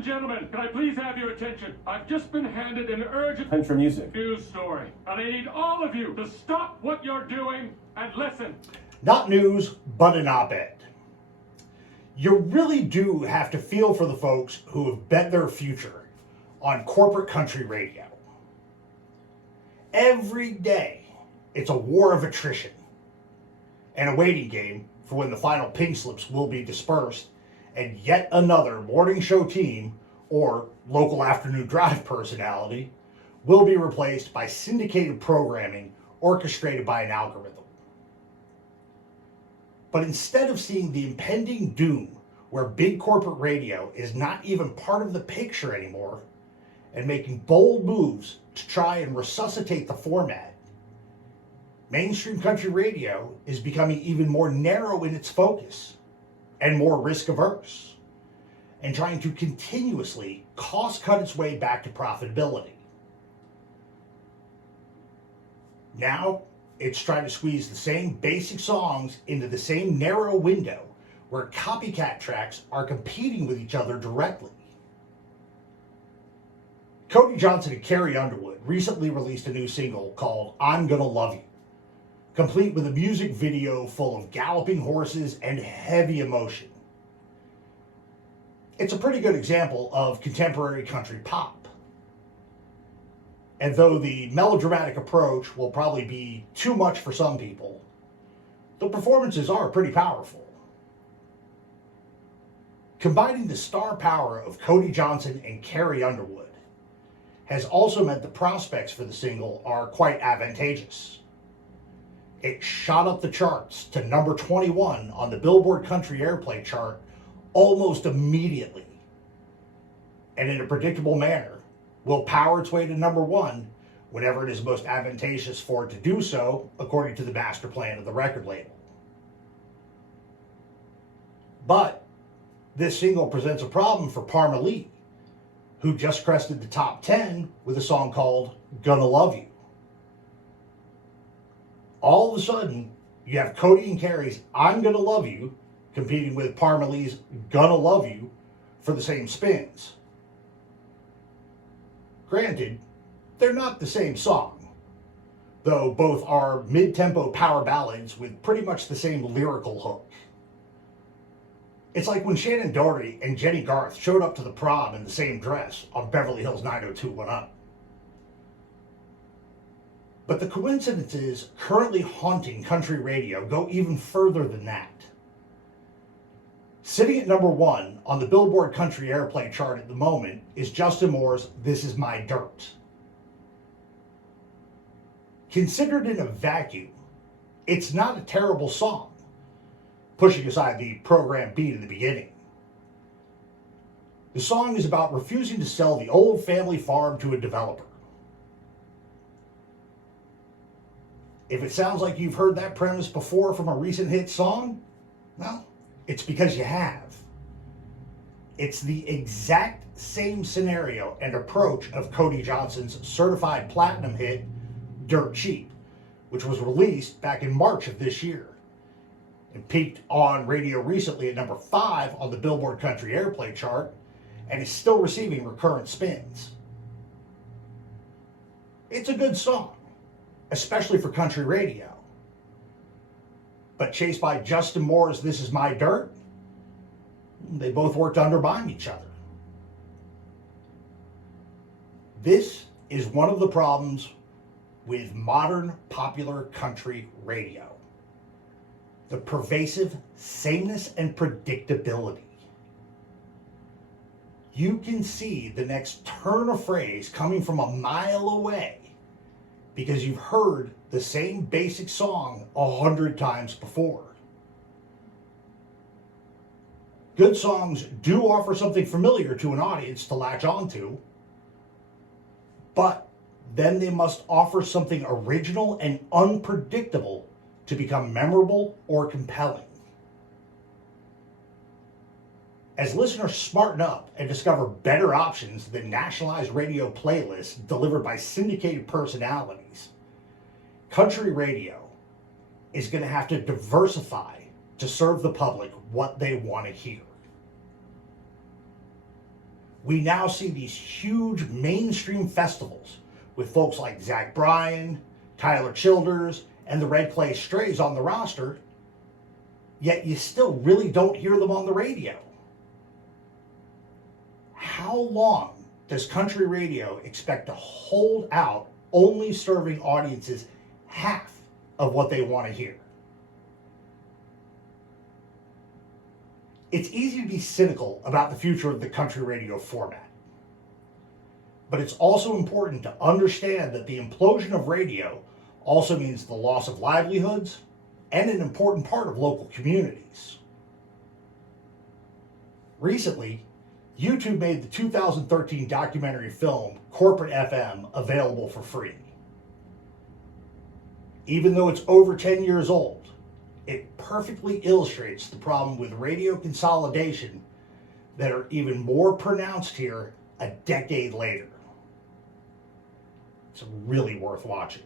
and gentlemen, can I please have your attention? I've just been handed an urgent Time for music. news story, and I need all of you to stop what you're doing and listen. Not news, but an op-ed. You really do have to feel for the folks who have bet their future on corporate country radio. Every day, it's a war of attrition and a waiting game for when the final pink slips will be dispersed and yet another morning show team or local afternoon drive personality will be replaced by syndicated programming orchestrated by an algorithm. But instead of seeing the impending doom where big corporate radio is not even part of the picture anymore and making bold moves to try and resuscitate the format, mainstream country radio is becoming even more narrow in its focus and more risk averse, and trying to continuously cost cut its way back to profitability. Now, it's trying to squeeze the same basic songs into the same narrow window where copycat tracks are competing with each other directly. Cody Johnson and Carrie Underwood recently released a new single called I'm Gonna Love You, complete with a music video full of galloping horses and heavy emotion. It's a pretty good example of contemporary country pop. And though the melodramatic approach will probably be too much for some people, the performances are pretty powerful. Combining the star power of Cody Johnson and Carrie Underwood has also meant the prospects for the single are quite advantageous. It shot up the charts to number 21 on the Billboard Country Airplay chart almost immediately, and in a predictable manner will power its way to number 1 whenever it is most advantageous for it to do so, according to the master plan of the record label. But this single presents a problem for Parma Lee, who just crested the top 10 with a song called Gonna Love You. All of a sudden, you have Cody and Carrie's I'm Gonna Love You competing with Parma Lee's Gonna Love You for the same spins. Granted, they're not the same song, though both are mid-tempo power ballads with pretty much the same lyrical hook. It's like when Shannon Doherty and Jenny Garth showed up to the prom in the same dress on Beverly Hills 90210. But the coincidences currently haunting country radio go even further than that. Sitting at number 1 on the Billboard Country Airplay chart at the moment is Justin Moore's This Is My Dirt. Considered in a vacuum, it's not a terrible song, pushing aside the program beat in the beginning. The song is about refusing to sell the old family farm to a developer. If it sounds like you've heard that premise before from a recent hit song, well, it's because you have. It's the exact same scenario and approach of Cody Johnson's certified platinum hit, Dirt Cheap, which was released back in March of this year and peaked on radio recently at number 5 on the Billboard Country Airplay chart and is still receiving recurrent spins. It's a good song, especially for country radio. But chased by Justin Moore's This Is My Dirt, they both work to undermine each other. This is one of the problems with modern popular country radio: the pervasive sameness and predictability. You can see the next turn of phrase coming from a mile away because you've heard the same basic song 100 times before. Good songs do offer something familiar to an audience to latch onto, but then they must offer something original and unpredictable to become memorable or compelling. As listeners smarten up and discover better options than nationalized radio playlists delivered by syndicated personalities, country radio is going to have to diversify to serve the public what they want to hear. we now see these huge mainstream festivals with folks like Zach Bryan, Tyler Childers, and the Red Clay Strays on the roster, yet you still really don't hear them on the radio. How long does country radio expect to hold out, only serving audiences half of what they want to hear? It's easy to be cynical about the future of the country radio format. But it's also important to understand that the implosion of radio also means the loss of livelihoods and an important part of local communities. Recently, YouTube made the 2013 documentary film Corporate FM available for free. Even though it's over 10 years old, it perfectly illustrates the problem with radio consolidation that are even more pronounced here a decade later. It's really worth watching.